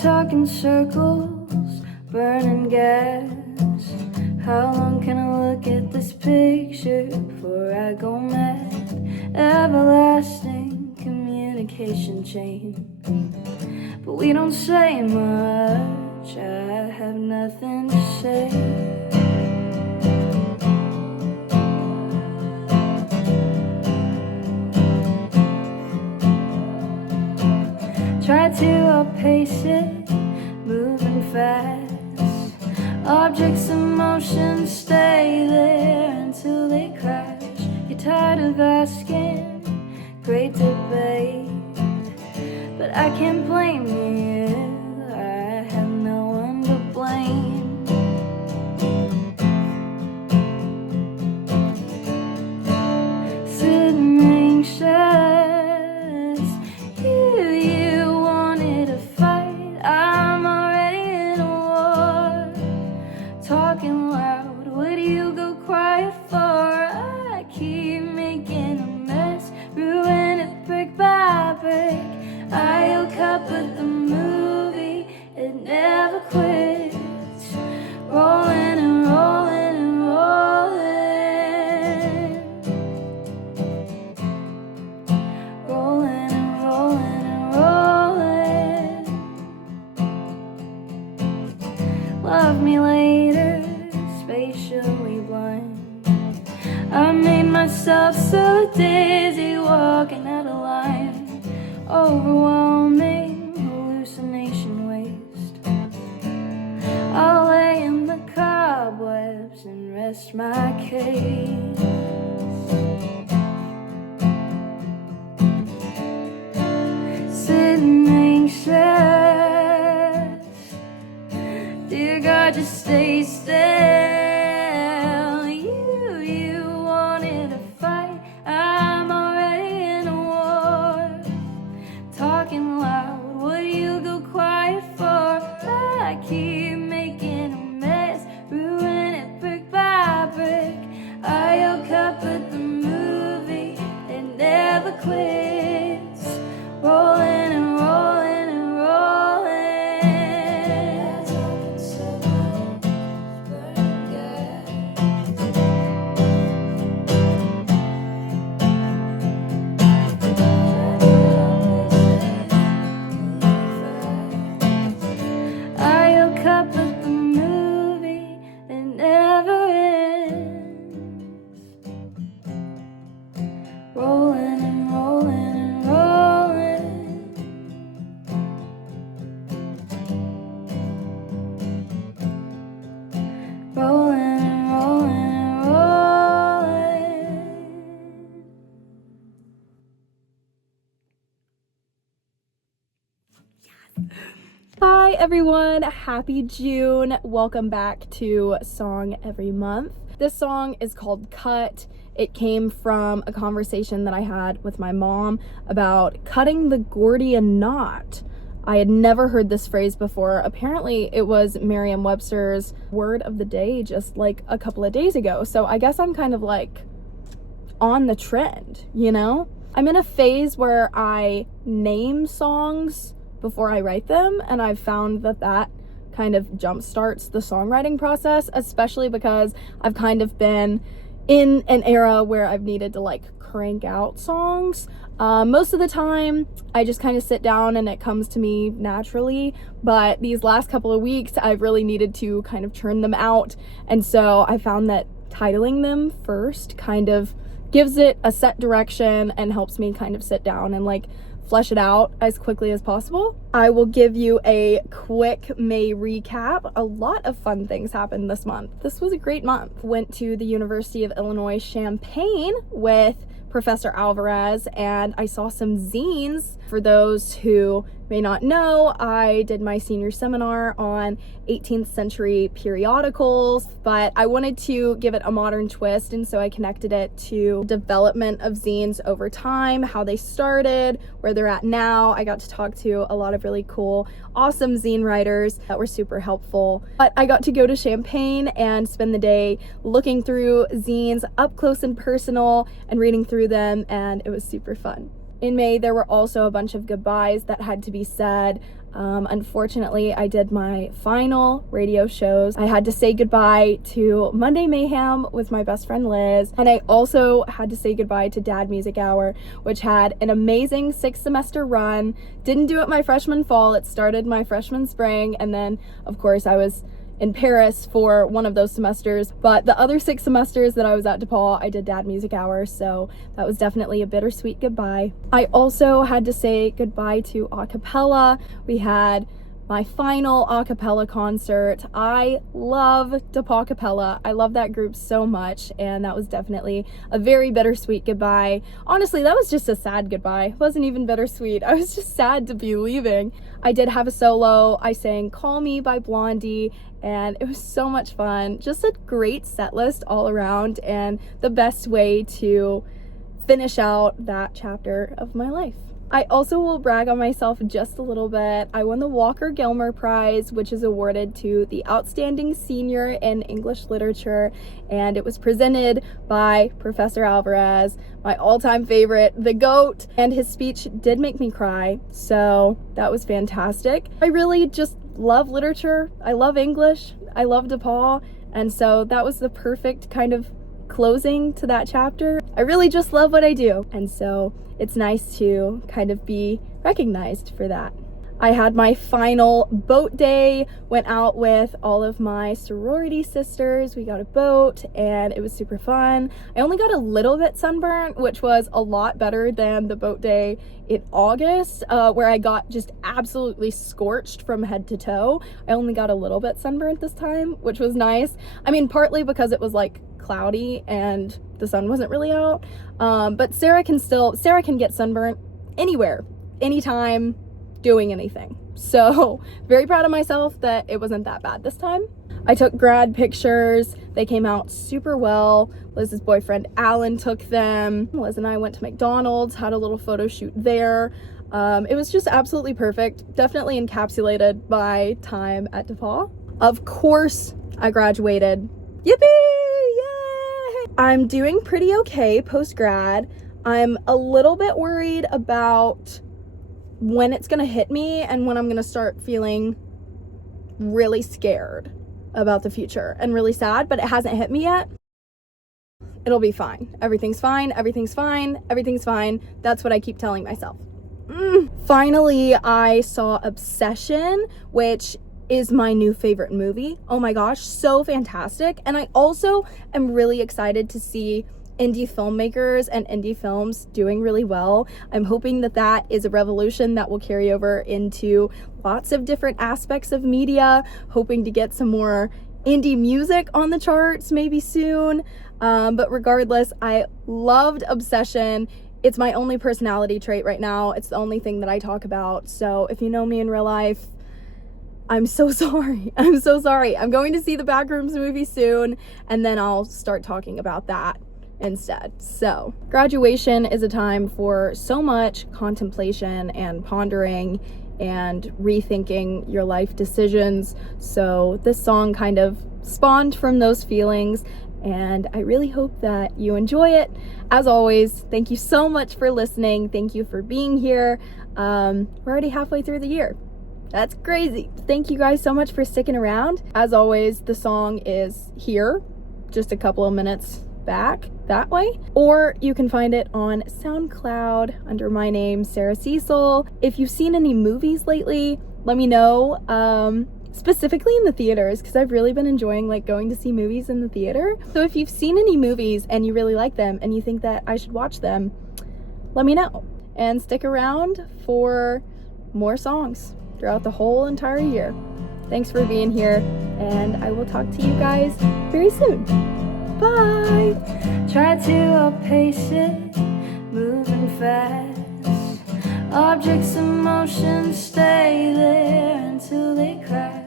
talk in circles, burning gas. How long can I look at this picture before I go mad? Everlasting communication chain, but we don't say much. I have nothing to say. Try to outpace it, moving fast. Objects in motion stay there until they crash. You're tired of asking, great debate, but I can't blame you, I have no one to blame. Sitting anxious, you wanted a fight, I'm already in a war. Talking loud, what do you go quiet for? I keep making a mess, ruin it brick by brick. I look up at the movie, it never quits. Rolling and rolling and rolling. Rolling and rolling and rolling. Love me later, spatially blind. I made myself so dizzy walking out of line. Overwhelming hallucination waste. I'll lay in the cobwebs and rest my case. Sitting anxious, dear God, just stay still. You wanted a fight, I'm already in a war. Talking loud, what do you go quiet for? I keep making a mess, ruin it brick by brick. I look up at the movie, it never quits. Rolling and rolling and rolling. Talking circles, burning gas. I look up at the movie, it never ends. Rolling and rolling and rolling. Rolling and rolling and rolling. Hi everyone, happy June. Welcome back to Song Every Month. This song is called Cut. It came from a conversation that I had with my mom about cutting the Gordian knot. I had never heard this phrase before. Apparently it was Merriam-Webster's word of the day just like a couple of days ago. So I guess I'm kind of like on the trend, you know? I'm in a phase where I name songs before I write them, and I've found that that kind of jumpstarts the songwriting process, especially because I've kind of been in an era where I've needed to like crank out songs. Most of the time I just kind of sit down and it comes to me naturally, but these last couple of weeks I've really needed to kind of churn them out, and so I found that titling them first kind of gives it a set direction and helps me kind of sit down and like flesh it out as quickly as possible. I will give you a quick May recap. A lot of fun things happened this month. This was a great month. Went to the University of Illinois Champaign with Professor Alvarez, and I saw some zines. For those who may not know, I did my senior seminar on 18th century periodicals, but I wanted to give it a modern twist, and so I connected it to development of zines over time, how they started, where they're at now. I got to talk to a lot of really cool, awesome zine writers that were super helpful. But I got to go to Champaign and spend the day looking through zines up close and personal and reading through them, and it was super fun. In May, there were also a bunch of goodbyes that had to be said. Unfortunately, I did my final radio shows. I had to say goodbye to Monday Mayhem with my best friend Liz, and I also had to say goodbye to Dad Music Hour, which had an amazing 6-semester run. Didn't do it my freshman fall, it started my freshman spring, and then of course I was in Paris for one of those semesters, but the other 6 semesters that I was at DePaul, I did Dad Music Hour, so that was definitely a bittersweet goodbye. I also had to say goodbye to a cappella. We had my final a cappella concert. I love DePaul Capella. I love that group so much, and that was definitely a very bittersweet goodbye. Honestly, that was just a sad goodbye. It wasn't even bittersweet. I was just sad to be leaving. I did have a solo. I sang Call Me by Blondie, and it was so much fun. Just a great set list all around, and the best way to finish out that chapter of my life. I also will brag on myself just a little bit. I won the Walker Gilmer Prize, which is awarded to the outstanding senior in English literature, and it was presented by Professor Alvarez, my all-time favorite, the GOAT, and his speech did make me cry, so that was fantastic. I really just love literature. I love English. I love DePaul, and so that was the perfect kind of closing to that chapter. I really just love what I do, and so it's nice to kind of be recognized for that. I had my final boat day, went out with all of my sorority sisters. We got a boat and it was super fun. I only got a little bit sunburnt, which was a lot better than the boat day in August, where I got just absolutely scorched from head to toe. I only got a little bit sunburnt this time, which was nice. I mean, partly because it was like cloudy and the sun wasn't really out, but Sarah can get sunburnt anywhere, anytime, doing anything. So very proud of myself that it wasn't that bad this time. I took grad pictures. They came out super well. Liz's boyfriend Alan took them. Liz and I went to McDonald's, had a little photo shoot there. It was just absolutely perfect. Definitely encapsulated my time at DePaul. Of course, I graduated. Yippee! Yay! I'm doing pretty okay post-grad. I'm a little bit worried about when it's gonna hit me and when I'm gonna start feeling really scared about the future and really sad, but it hasn't hit me yet. It'll be fine. Everything's fine. Everything's fine. Everything's fine. That's what I keep telling myself. Finally, I saw Obsession, which is my new favorite movie. Oh my gosh, so fantastic. And I also am really excited to see indie filmmakers and indie films doing really well. I'm hoping that that is a revolution that will carry over into lots of different aspects of media, hoping to get some more indie music on the charts maybe soon. But regardless, I loved Obsession. It's my only personality trait right now. It's the only thing that I talk about. So if you know me in real life, I'm so sorry. I'm so sorry. I'm going to see the Backrooms movie soon, and then I'll start talking about that instead. So graduation is a time for so much contemplation and pondering and rethinking your life decisions. So this song kind of spawned from those feelings, and I really hope that you enjoy it. As always, thank you so much for listening. Thank you for being here. We're already halfway through the year. That's crazy. Thank you guys so much for sticking around. As always, the song is here, just a couple of minutes back that way, or you can find it on SoundCloud under my name, Sarah Cecil. If you've seen any movies lately, let me know, specifically in the theaters, because I've really been enjoying like going to see movies in the theater. So if you've seen any movies and you really like them and you think that I should watch them, let me know, and stick around for more songs throughout the whole entire year. Thanks for being here, and I will talk to you guys very soon. Bye! Try to outpace it, moving fast. Objects in motion stay there until they crash.